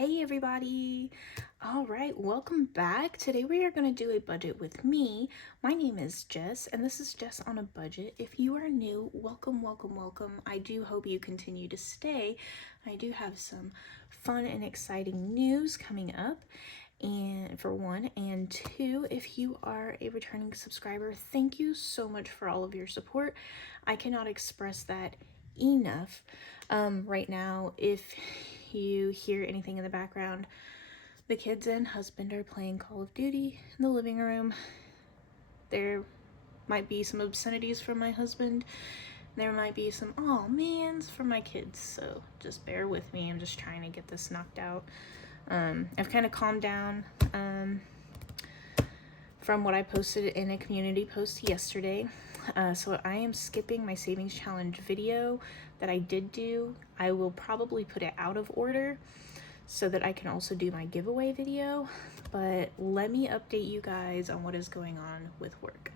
Hey everybody! Alright, welcome back. Today we are going to do a budget with me. My name is Jess and this is Jess on a Budget. If you are new, welcome, welcome, welcome. I do hope you continue to stay. I do have some fun and exciting news coming up. And for one, and two, if you are a returning subscriber, thank you so much for all of your support. I cannot express that enough. Right now, if you hear anything in the background, the kids and husband are playing Call of Duty in the living room. There might be some obscenities from my husband. There might be some "aw mans" from my kids, so just bear with me. I'm just trying to get this knocked out. I've kind of calmed down from what I posted in a community post yesterday. So I am skipping my savings challenge video that I did do. I will probably put it out of order so that I can also do my giveaway video, but let me update you guys on what is going on with work.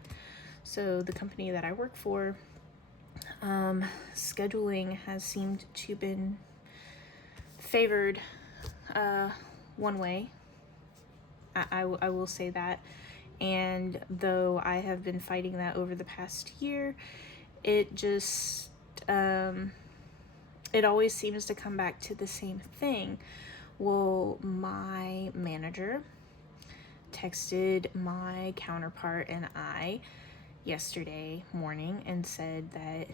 So the company that I work for, scheduling has seemed to been favored one way. I will say that. And though I have been fighting that over the past year, it just, it always seems to come back to the same thing. Well, my manager texted my counterpart and I yesterday morning and said that,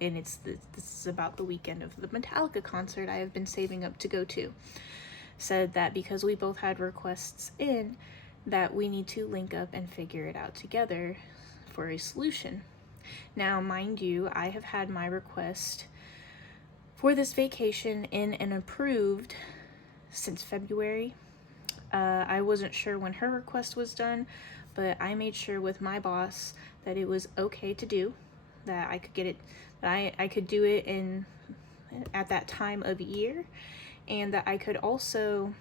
and this is about the weekend of the Metallica concert I have been saving up to go to, said that because we both had requests in, that we need to link up and figure it out together for a solution. Now, mind you, I have had my request for this vacation in and approved since February. I wasn't sure when her request was done, but I made sure with my boss that it was okay to do, that I could get it, that I could do it in at that time of year, and that I could also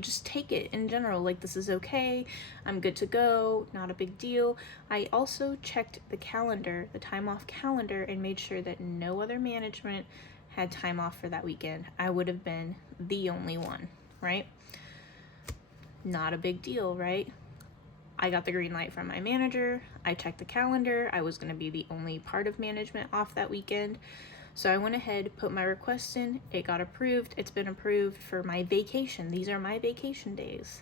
just take it in general, like this is okay, I'm good to go, not a big deal. I also checked the calendar, the time off calendar, and made sure that no other management had time off for that weekend. I would have been the only one, right? Not a big deal, right? I got the green light from my manager. I checked the calendar. I was going to be the only part of management off that weekend. So I went ahead, put my request in, it got approved. It's been approved for my vacation. These are my vacation days.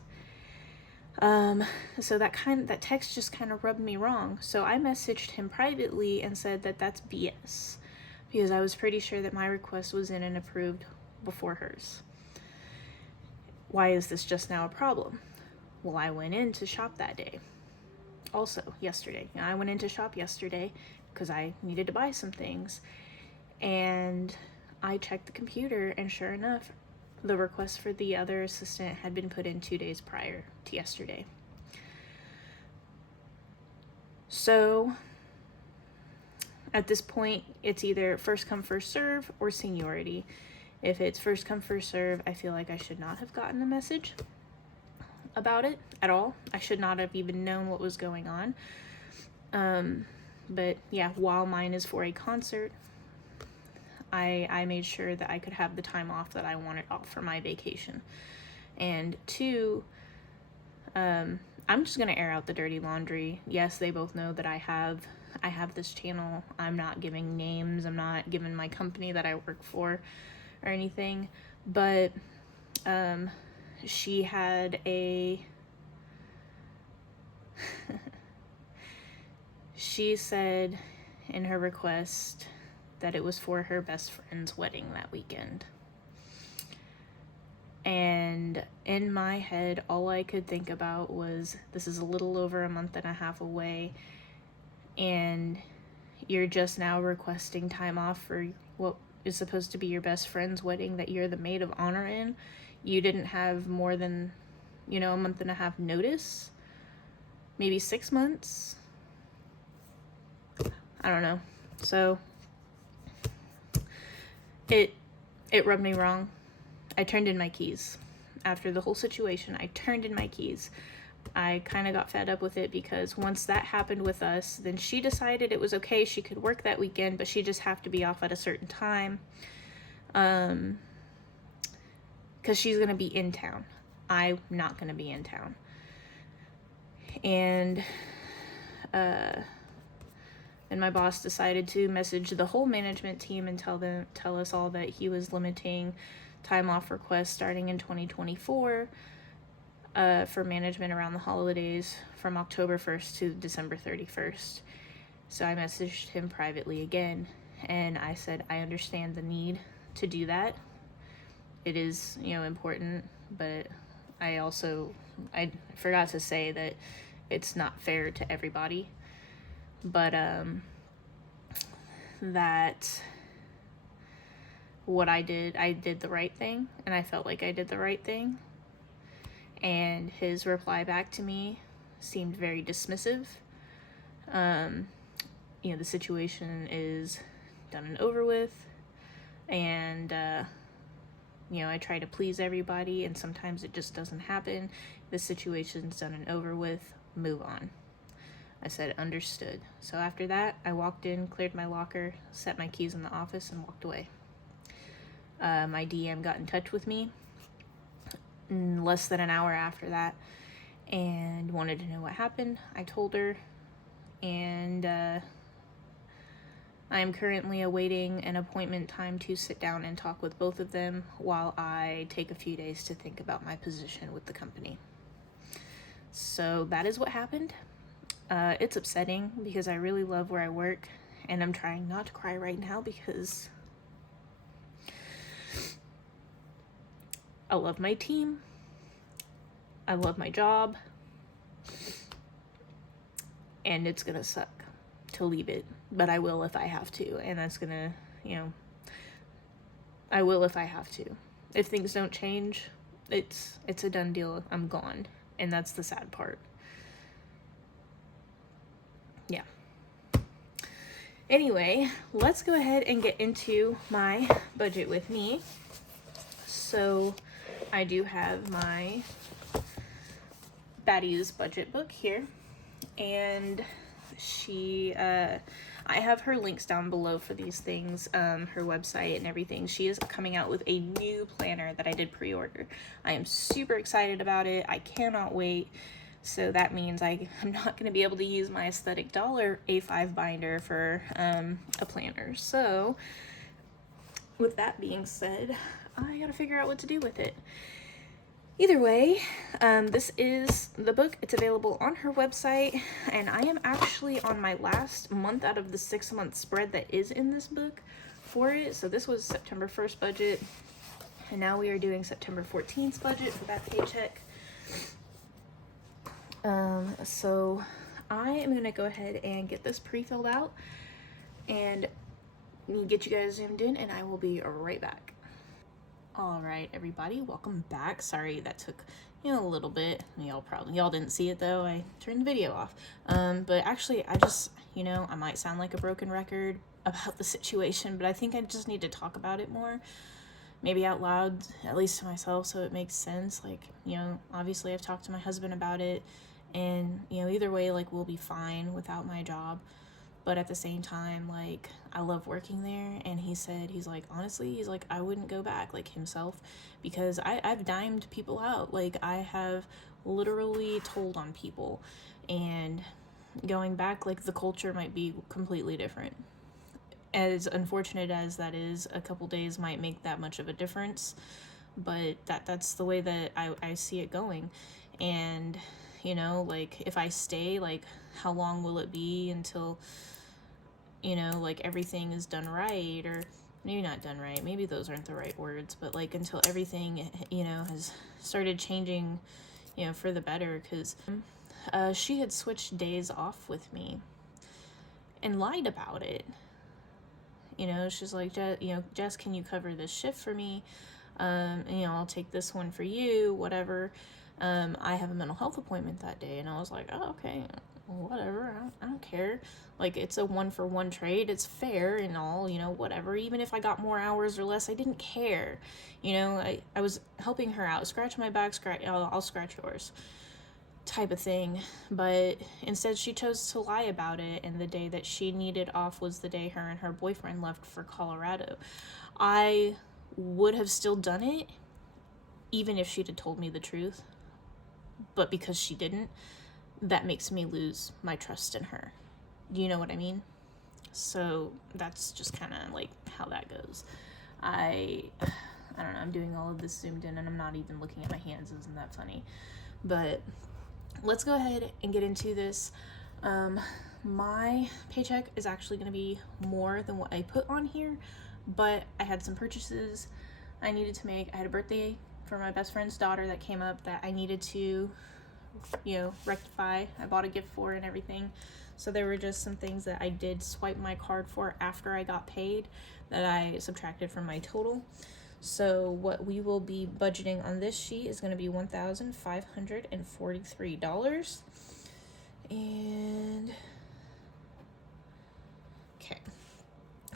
So that text just kind of rubbed me wrong. So I messaged him privately and said that that's BS, because I was pretty sure that my request was in and approved before hers. Why is this just now a problem? Well, I went in to shop that day. Also, yesterday. I went in to shop yesterday because I needed to buy some things. And I checked the computer, and sure enough, the request for the other assistant had been put in 2 days prior to yesterday. So at this point, it's either first come, first serve or seniority. If it's first come, first serve, I feel like I should not have gotten a message about it at all. I should not have even known what was going on. But yeah, while mine is for a concert, I made sure that I could have the time off that I wanted off for my vacation. And two, I'm just gonna air out the dirty laundry. Yes, they both know that I have this channel. I'm not giving names. I'm not giving my company that I work for or anything. But she had she said in her request that it was for her best friend's wedding that weekend. And in my head, all I could think about was, this is a little over a month and a half away, and you're just now requesting time off for what is supposed to be your best friend's wedding that you're the maid of honor in. You didn't have more than, a month and a half notice, maybe 6 months. I don't know. So it rubbed me wrong. I turned in my keys. After the whole situation, I turned in my keys. I kind of got fed up with it, because once that happened with us, then she decided it was okay, she could work that weekend, but she just have to be off at a certain time. because she's going to be in town. I'm not going to be in town. And my boss decided to message the whole management team and tell us all that he was limiting time off requests starting in 2024 for management around the holidays from October 1st to December 31st. So I messaged him privately again, and I said, I understand the need to do that. It is, important, but I forgot to say that it's not fair to everybody. But that what I did the right thing, and I felt like I did the right thing. And his reply back to me seemed very dismissive. The situation is done and over with, and I try to please everybody, and sometimes it just doesn't happen. The situation's done and over with, move on. I said, understood. So after that, I walked in, cleared my locker, set my keys in the office, and walked away. My DM got in touch with me less than an hour after that and wanted to know what happened. I told her, and I am currently awaiting an appointment time to sit down and talk with both of them while I take a few days to think about my position with the company. So that is what happened. It's upsetting because I really love where I work, and I'm trying not to cry right now because I love my team. I love my job. And it's gonna suck to leave it, but I will if I have to, and that's gonna, I will if I have to. If things don't change, it's a done deal. I'm gone, and that's the sad part. Yeah. Anyway, let's go ahead and get into my budget with me. So I do have my Baddie's budget book here, and I have her links down below for these things, her website and everything. She is coming out with a new planner that I did pre-order. I am super excited about it. I cannot wait. So that means I'm not going to be able to use my aesthetic dollar A5 binder for a planner. So with that being said, I got to figure out what to do with it. Either way, this is the book. It's available on her website, and I am actually on my last month out of the 6-month spread that is in this book for it. So this was September 1st budget, and now we are doing September 14th budget for that paycheck. So I am going to go ahead and get this pre-filled out and get you guys zoomed in, and I will be right back. All right, everybody, welcome back. Sorry that took, a little bit. Y'all didn't see it though. I turned the video off. But actually, I just, I might sound like a broken record about the situation, but I think I just need to talk about it more, maybe out loud, at least to myself, so it makes sense. Like, obviously I've talked to my husband about it, and, either way, like, we'll be fine without my job. But at the same time, like, I love working there, and he's like, honestly, I wouldn't go back, like, himself, because I've dimed people out. Like, I have literally told on people, and going back, like, the culture might be completely different. As unfortunate as that is, a couple days might make that much of a difference, but that's the way that I see it going. And, like, if I stay, like, how long will it be until, like, everything is done right, or maybe not done right, maybe those aren't the right words, but, like, until everything, has started changing, for the better, because she had switched days off with me and lied about it. She's like, Jess, can you cover this shift for me? I'll take this one for you, whatever. I have a mental health appointment that day, and I was like, oh, okay, whatever, I don't care. Like, it's a 1-for-1 trade, it's fair and all, whatever. Even if I got more hours or less, I didn't care. I was helping her out. Scratch my back, I'll scratch yours, type of thing. But instead she chose to lie about it, and the day that she needed off was the day her and her boyfriend left for Colorado. I would have still done it even if she'd have told me the truth. But because she didn't, that makes me lose my trust in her. Do you know what I mean? So that's just kind of like how that goes. I don't know, I'm doing all of this zoomed in and I'm not even looking at my hands. Isn't that funny? But let's go ahead and get into this. My paycheck is actually going to be more than what I put on here, but I had some purchases I needed to make. I had a birthday for my best friend's daughter that came up that I needed to, rectify. I bought a gift for and everything. So there were just some things that I did swipe my card for after I got paid that I subtracted from my total. So what we will be budgeting on this sheet is going to be $1,543. And okay.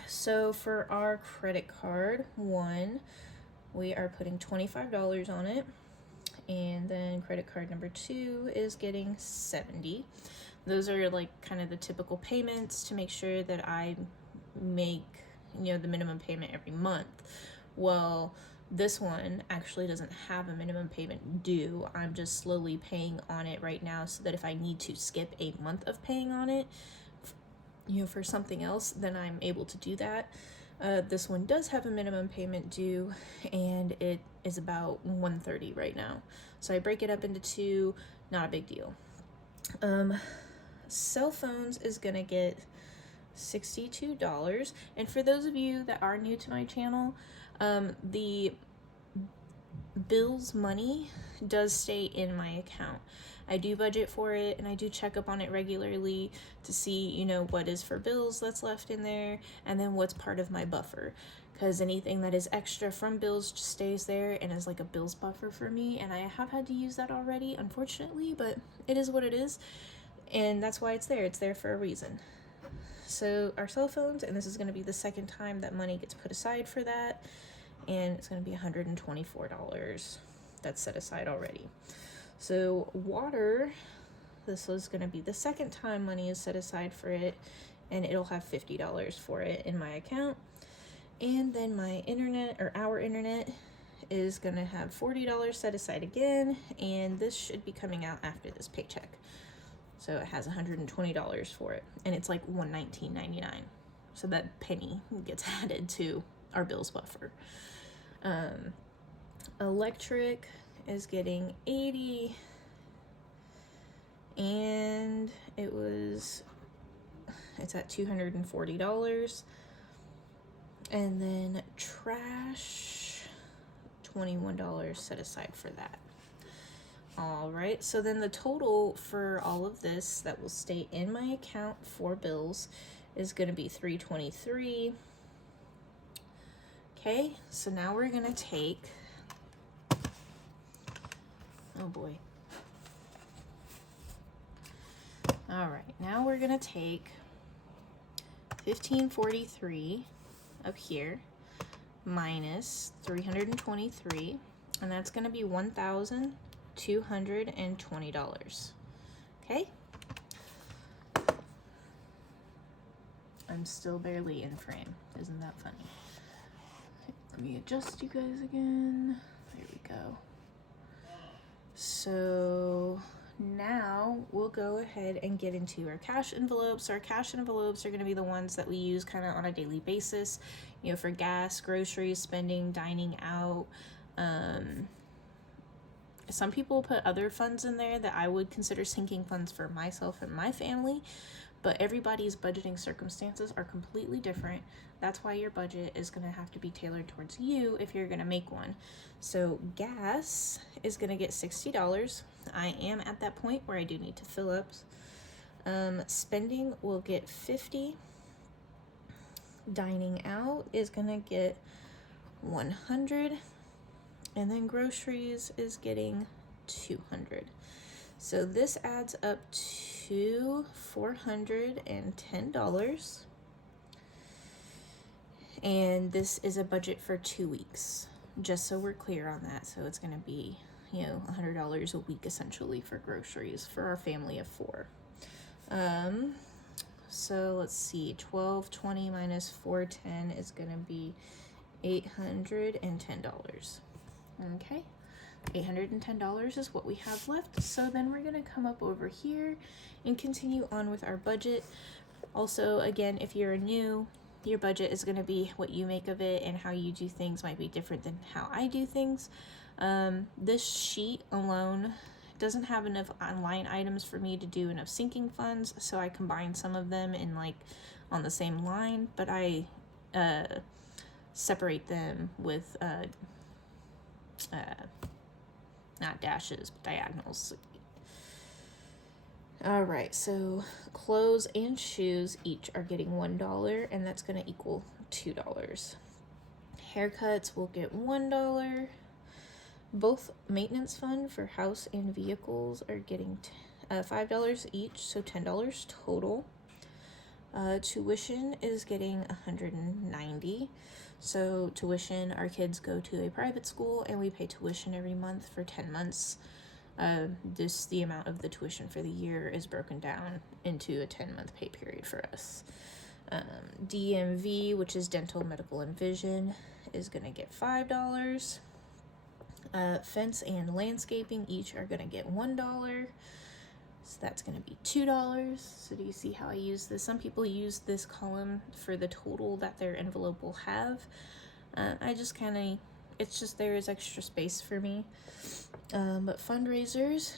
So for our credit card one, we are putting $25 on it. And then credit card number 2 is getting $70. Those are like kind of the typical payments to make sure that I make, the minimum payment every month. Well, this one actually doesn't have a minimum payment due. I'm just slowly paying on it right now so that if I need to skip a month of paying on it, for something else, then I'm able to do that. This one does have a minimum payment due, and it is about $130 right now. So I break it up into 2, not a big deal. Cell phones is gonna get $62. And for those of you that are new to my channel, the bills money does stay in my account. I do budget for it, and I do check up on it regularly to see, what is for bills that's left in there, and then what's part of my buffer. Because anything that is extra from bills just stays there and is like a bills buffer for me, and I have had to use that already, unfortunately, but it is what it is, and that's why it's there. It's there for a reason. So our cell phones, and this is going to be the second time that money gets put aside for that, and it's going to be $124 that's set aside already. So water, this was going to be the second time money is set aside for it, and it'll have $50 for it in my account. And then my internet, or our internet, is going to have $40 set aside again, and this should be coming out after this paycheck. So it has $120 for it, and it's like $119.99. So that penny gets added to our bills buffer. Electric is getting $80, and it's at $240. And then trash, $21 set aside for that. All right, so then the total for all of this that will stay in my account for bills is going to be $323. Okay, so now we're going to take, oh boy. All right, now we're going to take $1,543 up here minus $323, and that's going to be $1,220. Okay? I'm still barely in frame. Isn't that funny? Let me adjust you guys again. There we go. So now we'll go ahead and get into our cash envelopes. Our cash envelopes are going to be the ones that we use kind of on a daily basis, for gas, groceries, spending, dining out. Some people put other funds in there that I would consider sinking funds for myself and my family, but everybody's budgeting circumstances are completely different. That's why your budget is going to have to be tailored towards you if you're going to make one. So gas is going to get $60. I am at that point where I do need to fill up. Spending will get $50. Dining out is going to get $100. And then groceries is getting $200. So this adds up to $410. And this is a budget for 2 weeks, just so we're clear on that. So it's going to be, $100 a week essentially for groceries for our family of 4. So let's see, 1220 minus 410 is going to be $810. Okay, $810 is what we have left. So then we're gonna come up over here and continue on with our budget. Also, again, if you're new, your budget is gonna be what you make of it, and how you do things might be different than how I do things. This sheet alone doesn't have enough line items for me to do enough sinking funds, so I combine some of them in like on the same line, but I separate them with not dashes, but diagonals. All right, so clothes and shoes each are getting $1, and that's going to equal $2. Haircuts will get $1. Both maintenance fund for house and vehicles are getting $5 each, so $10 total. Tuition is getting $190. So tuition, our kids go to a private school and we pay tuition every month for 10 months. The amount of the tuition for the year is broken down into a 10-month pay period for us. DMV, which is dental, medical, and vision, is going to get $5. Fence and landscaping each are going to get $1. So that's going to be $2. So do you see how I use this? Some people use this column for the total that their envelope will have. I just kind of, it's just there as extra space for me. But fundraisers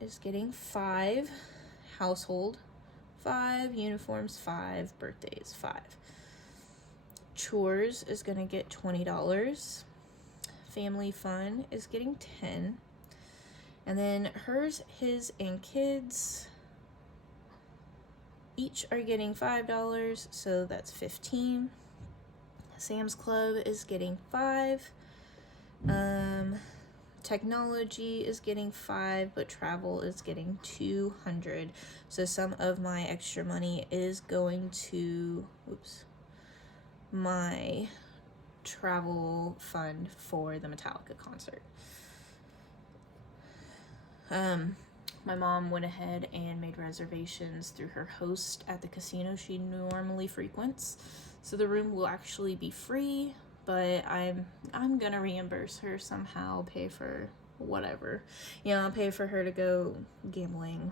is getting $5. Household, $5. Uniforms, $5. Birthdays, $5. Chores is going to get $20. Family fun is getting $10. And then hers, his, and kids each are getting $5, so that's $15. Sam's Club is getting $5. Technology is getting $5, but travel is getting $200. So some of my extra money is going to, my travel fund for the Metallica concert. My mom went ahead and made reservations through her host at the casino she normally frequents, so the room will actually be free, but I'm gonna reimburse her somehow, pay for whatever, I'll pay for her to go gambling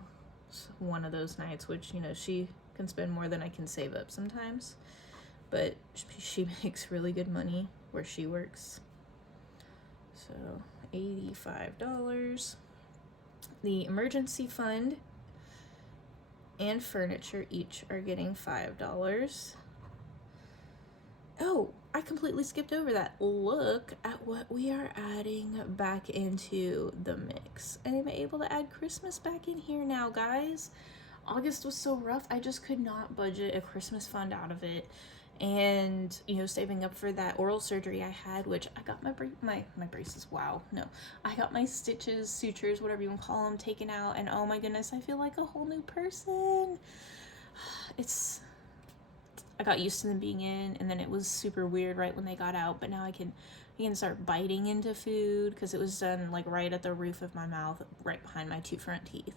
one of those nights, which she can spend more than I can save up sometimes, but she makes really good money where she works. So $85. The emergency fund and furniture each are getting $5. Oh, I completely skipped over that. Look at what we are adding back into the mix. And I'm able to add Christmas back in here now, guys. August was so rough. I just could not budget a Christmas fund out of it. And saving up for that oral surgery I had, which I got my braces, I got my stitches, sutures, whatever you want to call them, taken out, and oh my goodness, I feel like a whole new person. I got used to them being in, and then it was super weird right when they got out, but now I can start biting into food because it was done like right at the roof of my mouth, right behind my 2 front teeth.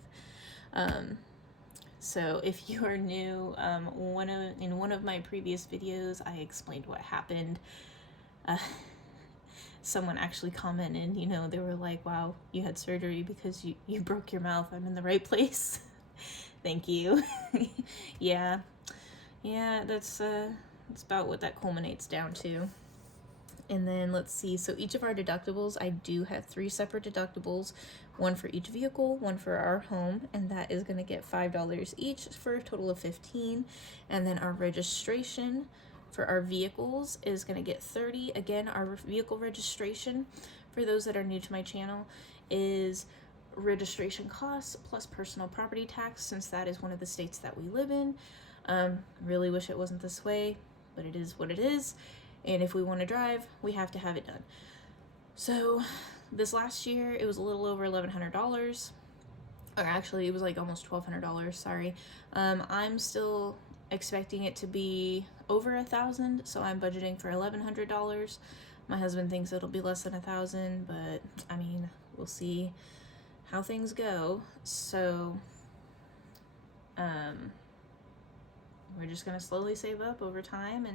So if you are new, in one of my previous videos, I explained what happened. Someone actually commented, they were like, wow, you had surgery because you broke your mouth. I'm in the right place. Thank you. Yeah, that's about what that culminates down to. And then let's see, so each of our deductibles, I do have 3 separate deductibles, one for each vehicle, one for our home, and that is going to get $5 each for a total of $15. And then our registration for our vehicles is going to get $30. Again, our vehicle registration, for those that are new to my channel, is registration costs plus personal property tax, since that is one of the states that we live in. Really wish it wasn't this way, but it is what it is. And if we want to drive, we have to have it done. So this last year, it was a little over $1,100. Or actually, it was like almost $1,200, sorry. I'm still expecting it to be over $1,000, so I'm budgeting for $1,100. My husband thinks it'll be less than $1,000, but I mean, we'll see how things go. So, we're just gonna slowly save up over time,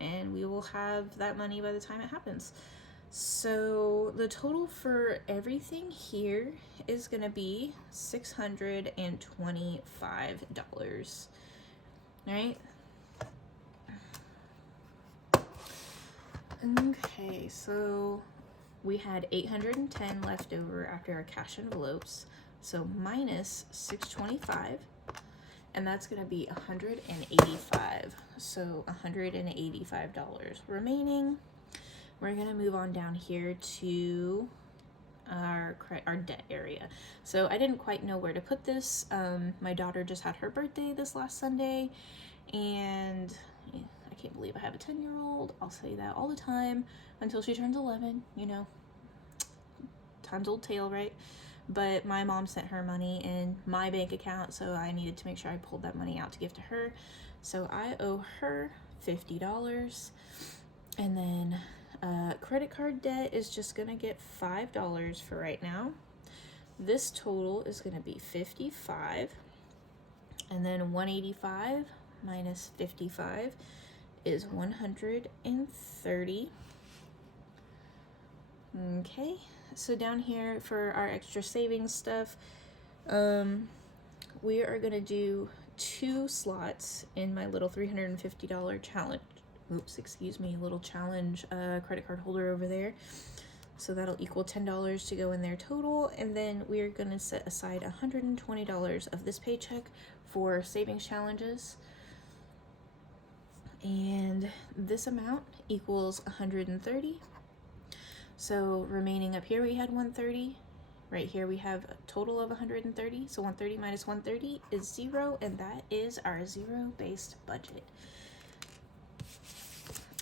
and we will have that money by the time it happens. So the total for everything here is going to be $625. Right? Okay, so we had 810 left over after our cash envelopes. So minus 625, and that's going to be 185. So $185 remaining. We're going to move on down here to our debt area. So I didn't quite know where to put this. My daughter just had her birthday this last Sunday, and I can't believe I have a 10-year-old. I'll say that all the time until she turns 11, you know. Time's old tale, right? But my mom sent her money in my bank account, so I needed to make sure I pulled that money out to give to her. So I owe her $50. And then credit card debt is just gonna get $5 for right now. This total is gonna be 55. And then 185 minus 55 is 130. Okay, so down here for our extra savings stuff, we are gonna do 2 slots in my little $350 challenge. Little challenge credit card holder over there. So that'll equal $10 to go in there total, and then we're gonna set aside $120 of this paycheck for savings challenges. And this amount equals 130. So remaining up here we had 130. Right here we have a total of 130. So 130 minus 130 is 0, and that is our zero-based budget.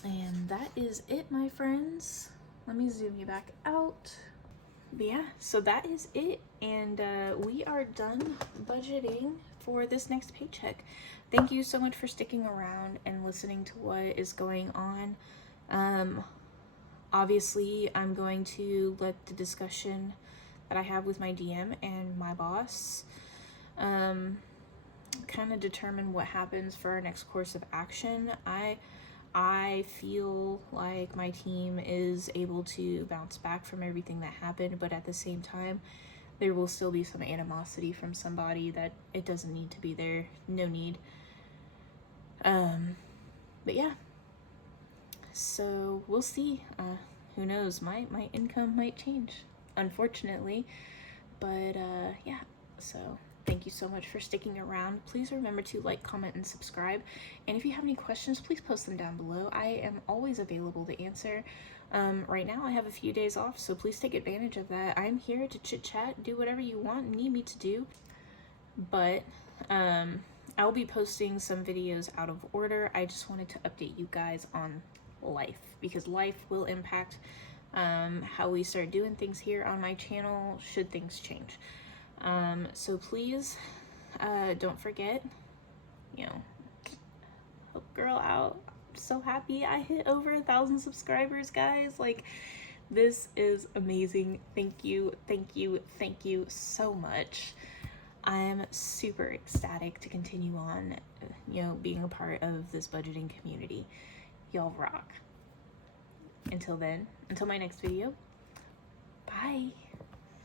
And that is it, my friends. Let me zoom you back out. But yeah, so that is it. And we are done budgeting for this next paycheck. Thank you so much for sticking around and listening to what is going on. Obviously, I'm going to let the discussion that I have with my DM and my boss kind of determine what happens for our next course of action. I feel like my team is able to bounce back from everything that happened, but at the same time, there will still be some animosity from somebody that it doesn't need to be there. No need. But yeah. So we'll see. Who knows? My income might change, unfortunately. But yeah. So thank you so much for sticking around. Please remember to like, comment, and subscribe. And if you have any questions, please post them down below. I am always available to answer. Right now I have a few days off, so please take advantage of that. I'm here to chit chat, do whatever you want, need me to do. But I'll be posting some videos out of order. I just wanted to update you guys on life, because life will impact how we start doing things here on my channel should things change. So please don't forget, help girl out. I'm so happy I hit over 1,000 subscribers, guys. Like, this is amazing. Thank you so much. I am super ecstatic to continue on, being a part of this budgeting community. Y'all rock. Until then, until my next video, bye.